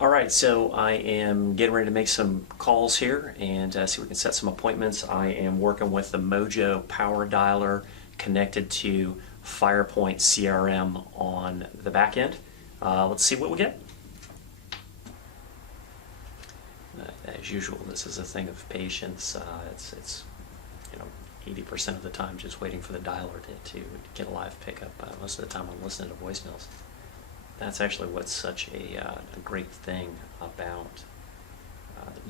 All right, so I am getting ready to make some calls here and see if we can set some appointments. I am working with the Mojo Power dialer connected to FirePoint CRM on the back end. Let's see what we get. As usual, this is a thing of patience. It's 80% of the time just waiting for the dialer to get a live pickup. Most of the time I'm listening to voicemails. That's actually what's such a great thing about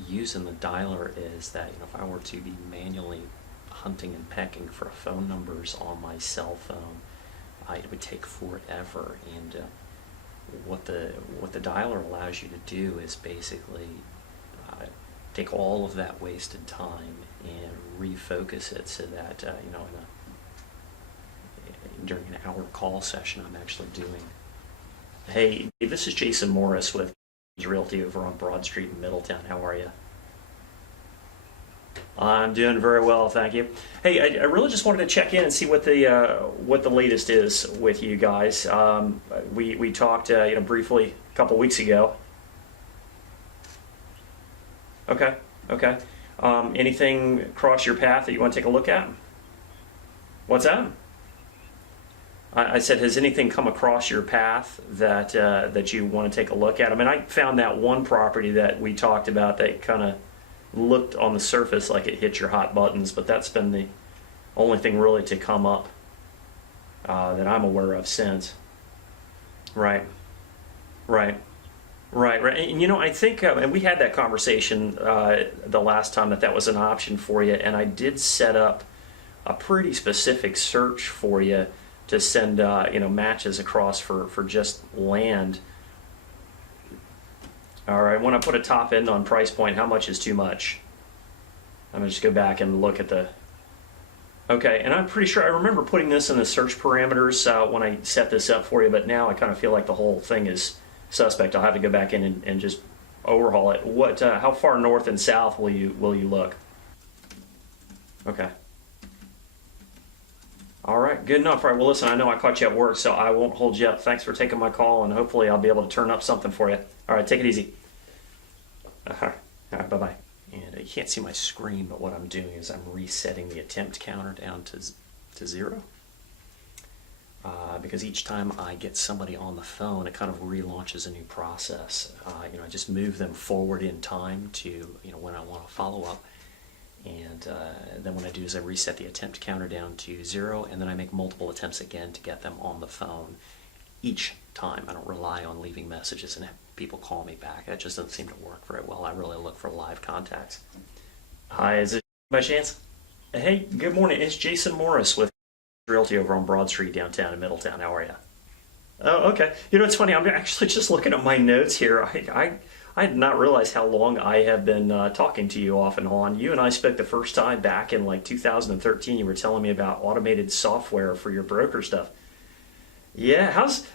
using the dialer is that if I were to be manually hunting and pecking for phone numbers on my cell phone, it would take forever. And what the dialer allows you to do is basically take all of that wasted time and refocus it so that during an hour call session I'm actually doing. Hey, this is Jason Morris with Realty over on Broad Street in Middletown. How are you? I'm doing very well, thank you. Hey, I really just wanted to check in and see what the latest is with you guys. We talked briefly a couple weeks ago. Okay. Anything cross your path that you want to take a look at? What's that? I said, has anything come across your path that you want to take a look at? I mean, I found that one property that we talked about that kind of looked on the surface like it hit your hot buttons, but that's been the only thing really to come up that I'm aware of since. Right. And I think, and we had that conversation the last time that was an option for you, and I did set up a pretty specific search for you to send matches across for just land. All right, when I put a top end on price point, how much is too much? I'm gonna just go back and look at the. Okay, and I'm pretty sure I remember putting this in the search parameters when I set this up for you, but now I kind of feel like the whole thing is suspect. I'll have to go back in and just overhaul it. What? How far north and south will you look? Okay. All right, good enough. All right, well, listen, I know I caught you at work, so I won't hold you up. Thanks for taking my call, and hopefully I'll be able to turn up something for you. All right, take it easy. All right, bye-bye. And you can't see my screen, but what I'm doing is I'm resetting the attempt counter down to 0. Because each time I get somebody on the phone, it kind of relaunches a new process. I just move them forward in time to when I want to follow up. And then what I do is I reset the attempt counter down to 0, and then I make multiple attempts again to get them on the phone each time. I don't rely on leaving messages and have people call me back. That just doesn't seem to work very well. I really look for live contacts. Hi, is it by chance? Hey, good morning. It's Jason Morris with Realty over on Broad Street downtown in Middletown. How are you? Oh, okay. It's funny. I'm actually just looking at my notes here. I did not realize how long I have been talking to you off and on. You and I spoke the first time back in like 2013. You were telling me about automated software for your broker stuff. Yeah, how's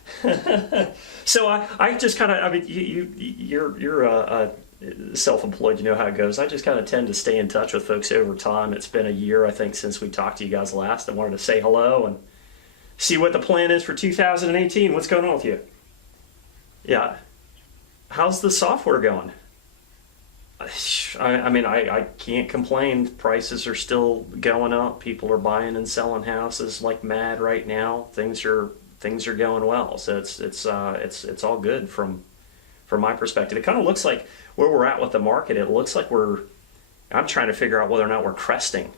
so I just kind of, I mean, you're self-employed, you know how it goes. I just kind of tend to stay in touch with folks over time. It's been a year, I think, since we talked to you guys last. I wanted to say hello and see what the plan is for 2018. What's going on with you? Yeah. How's the software going? I mean, I can't complain. Prices are still going up. People are buying and selling houses like mad right now. Things are going well. So it's all good from my perspective. It kind of looks like where we're at with the market. It looks like I'm trying to figure out whether or not we're cresting,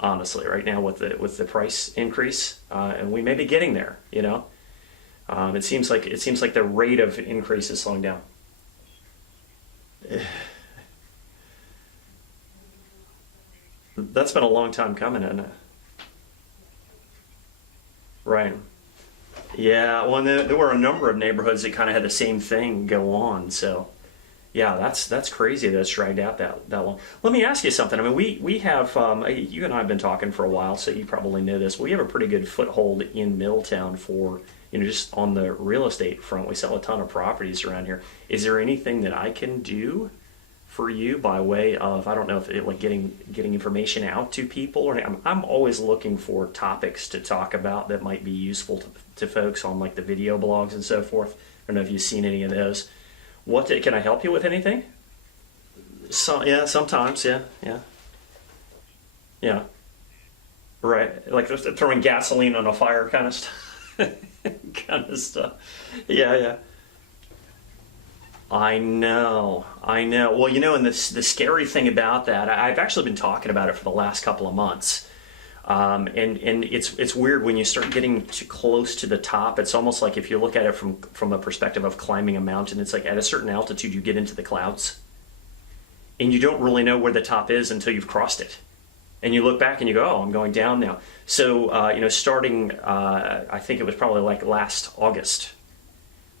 honestly, right now with the price increase, and we may be getting there. It seems like the rate of increase is slowing down. That's been a long time coming, isn't it? Right. Yeah, well, there were a number of neighborhoods that kind of had the same thing go on. So, yeah, that's crazy that it's dragged out that long. Let me ask you something. I mean, we have, you and I have been talking for a while, so you probably know this. We have a pretty good foothold in Middletown for, just on the real estate front. We sell a ton of properties around here. Is there anything that I can do for you by way of, I don't know if like getting information out to people, or I'm always looking for topics to talk about that might be useful to folks on like the video blogs and so forth. I don't know if you've seen any of those. What can I help you with? Anything? Yeah, sometimes. Yeah, yeah, yeah. Right, like throwing gasoline on a fire, kind of stuff. Kind of stuff. Yeah, yeah. I know, I know. Well, and the scary thing about that, I've actually been talking about it for the last couple of months. And it's weird when you start getting too close to the top. It's almost like if you look at it from a perspective of climbing a mountain, it's like at a certain altitude you get into the clouds, and you don't really know where the top is until you've crossed it, and you look back and you go, "Oh, I'm going down now." So starting, I think it was probably like last August.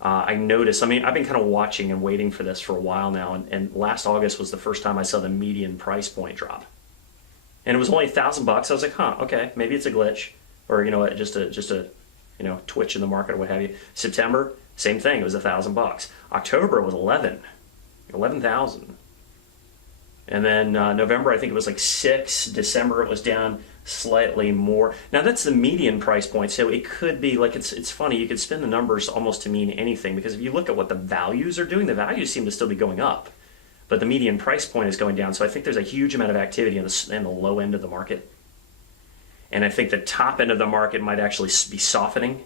I noticed. I mean, I've been kind of watching and waiting for this for a while now, and last August was the first time I saw the median price point drop. And it was only $1,000. I was like, huh, okay, maybe it's a glitch, or just a twitch in the market or what have you. September, same thing. It was $1,000. October was 11,000. And then November, I think it was like 6. December, it was down slightly more. Now that's the median price point, so it could be like it's funny. You could spin the numbers almost to mean anything, because if you look at what the values are doing, the values seem to still be going up, but the median price point is going down. So I think there's a huge amount of activity in the low end of the market. And I think the top end of the market might actually be softening,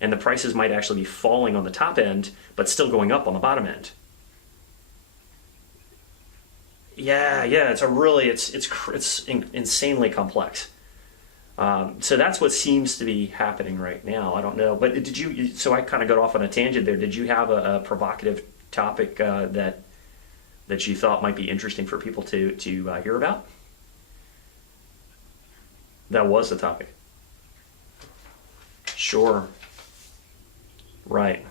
and the prices might actually be falling on the top end, but still going up on the bottom end. Yeah, it's insanely complex. So that's what seems to be happening right now. I don't know, but so I kind of got off on a tangent there. Did you have a provocative topic that you thought might be interesting for people to hear about? That was the topic. Sure. Right.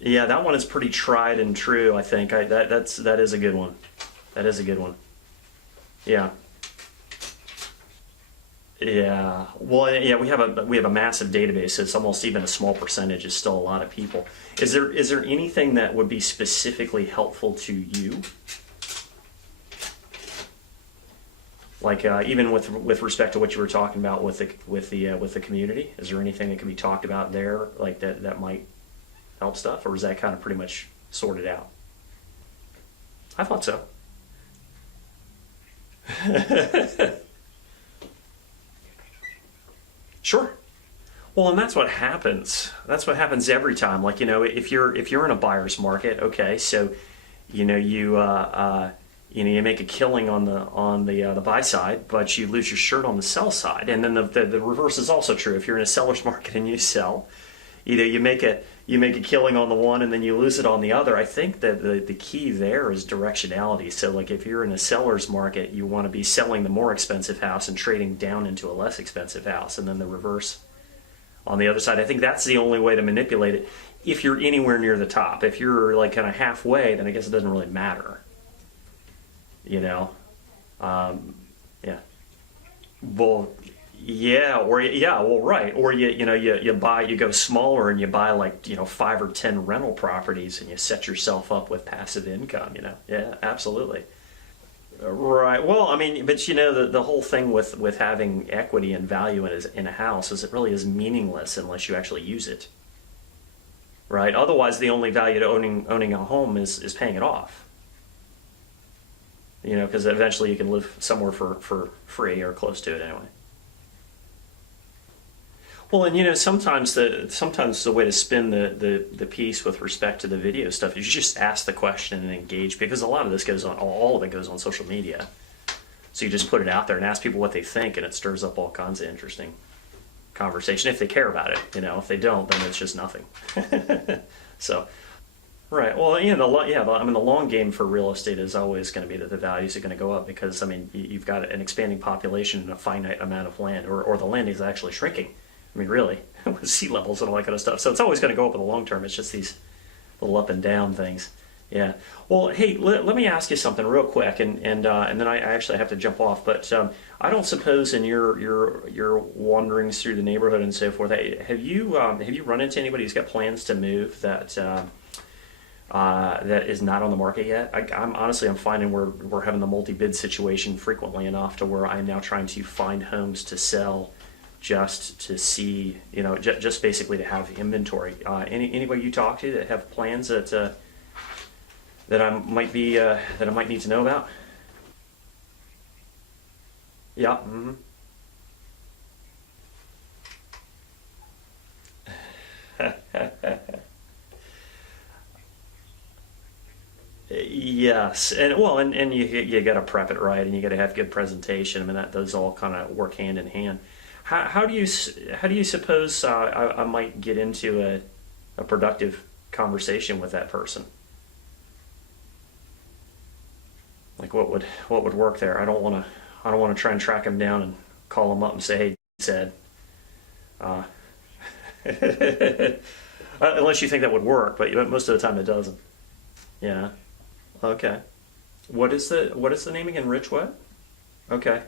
Yeah, that one is pretty tried and true, I think. That is a good one. That is a good one. Yeah. Yeah. Well, yeah, we have a massive database, so it's almost even a small percentage is still a lot of people. Is there anything that would be specifically helpful to you? Like even with respect to what you were talking about with the community, is there anything that can be talked about there, like that might help stuff, or is that kind of pretty much sorted out? I thought so. Sure. Well, and that's what happens. That's what happens every time. Like, if you're in a buyer's market, okay, so you make a killing on the buy side, but you lose your shirt on the sell side. And then the reverse is also true. If you're in a seller's market and you sell, you make a killing on the one and then you lose it on the other. I think that the key there is directionality. So like if you're in a seller's market, you want to be selling the more expensive house and trading down into a less expensive house, and then the reverse on the other side. I think that's the only way to manipulate it. If you're anywhere near the top, if you're like kind of halfway, then I guess it doesn't really matter. Yeah. Well, right. Or you go smaller and you buy like 5 or 10 rental properties and you set yourself up with passive income. Yeah, absolutely. Right. Well, I mean, but the whole thing with having equity and value in a house is it really is meaningless unless you actually use it. Right. Otherwise, the only value to owning a home is paying it off. Because eventually you can live somewhere for free or close to it anyway. Well, and sometimes the way to spin the piece with respect to the video stuff is you just ask the question and engage, because a lot of this goes on, all of it goes on social media. So you just put it out there and ask people what they think, and it stirs up all kinds of interesting conversation if they care about it. If they don't, then it's just nothing. So. Right. Well, the long game for real estate is always going to be that the values are going to go up, because you've got an expanding population and a finite amount of land, or the land is actually shrinking. Really, with sea levels and all that kind of stuff. So it's always going to go up in the long term. It's just these little up and down things. Yeah. Well, hey, let me ask you something real quick, and then I actually have to jump off. But I don't suppose in your wanderings through the neighborhood and so forth, have you run into anybody who's got plans to move that is not on the market yet? I'm finding we're having the multi-bid situation frequently enough to where I'm now trying to find homes to sell just to see, just basically to have inventory. Anybody you talk to that have plans that I might need to know about? Yeah. Yes, and you got to prep it right, and you got to have good presentation. I mean, those all kind of work hand in hand. How do you suppose I might get into a productive conversation with that person? Like what would work there? I don't want to try and track him down and call him up and say, hey, he said. Unless you think that would work, but most of the time it doesn't. Yeah. Okay. What is the name again? Rich what? Okay.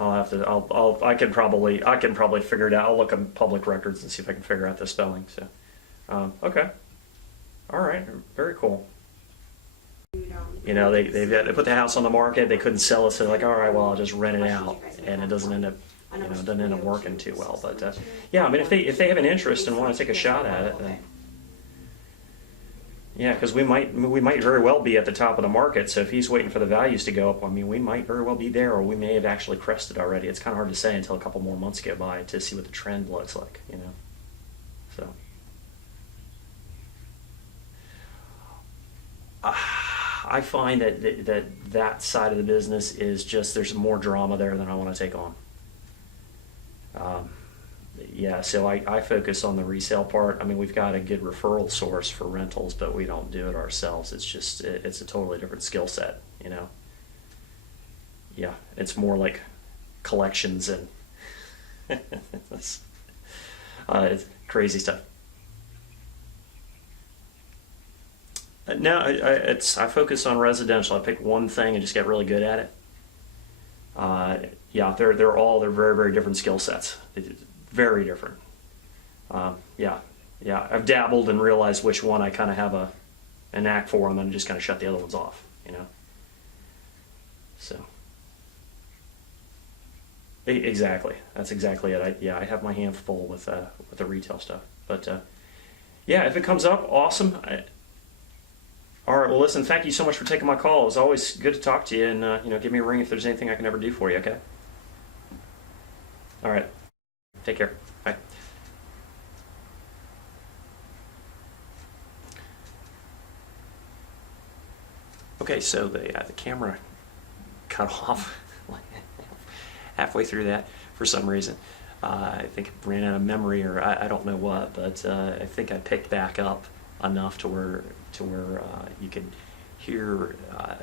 I can probably figure it out. I'll look up public records and see if I can figure out the spelling. So, okay. All right. Very cool. They put the house on the market. They couldn't sell it, so they're like, all right, well, I'll just rent it out, and it doesn't end up working too well. But yeah, I mean, if they have an interest and want to take a shot at it, then yeah, because we might very well be at the top of the market. So if he's waiting for the values to go up, I mean, we might very well be there, or we may have actually crested already. It's kind of hard to say until a couple more months go by to see what the trend looks like, So. I find that side of the business is just, there's more drama there than I want to take on. Yeah, so I focus on the resale part. I mean, we've got a good referral source for rentals, but we don't do it ourselves. It's just, it's a totally different skill set, Yeah, it's more like collections and it's crazy stuff. No, I focus on residential. I pick one thing and just get really good at it. Yeah, they're very, very different skill sets. Very different. Yeah. I've dabbled and realized which one I kind of have a knack for, and then just kind of shut the other ones off. So. Exactly. That's exactly it. I have my hands full with the retail stuff. But yeah, if it comes up, awesome. All right, well, listen, thank you so much for taking my call. It was always good to talk to you, and, give me a ring if there's anything I can ever do for you, okay? All right. Take care. Bye. Okay, so the camera cut off halfway through that for some reason. I think it ran out of memory, or I don't know what, but I think I picked back up enough to where you could hear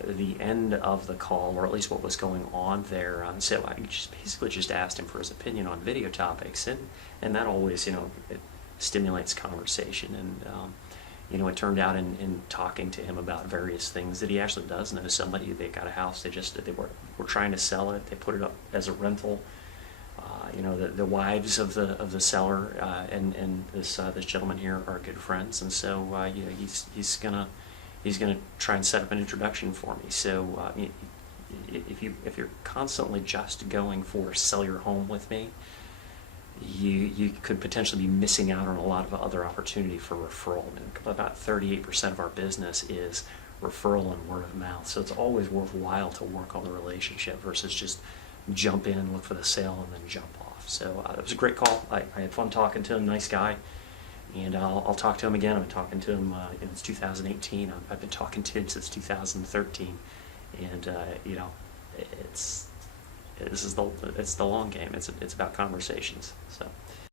the end of the call, or at least what was going on there. So I basically just asked him for his opinion on video topics, and that always, it stimulates conversation. And it turned out in talking to him about various things that he actually does know somebody. They got a house. They were trying to sell it. They put it up as a rental. The wives of the seller and this gentleman here are good friends, and so he's gonna try and set up an introduction for me. So if you're constantly just going for sell your home with me, you could potentially be missing out on a lot of other opportunity for referral. And about 38% of our business is referral and word of mouth. So it's always worthwhile to work on the relationship versus just jump in, look for the sale, and then jump off. So it was a great call. I had fun talking to him. Nice guy. And I'll talk to him again. I've been talking to him since 2018. I've been talking to him since 2013. And it's the long game. It's about conversations. So.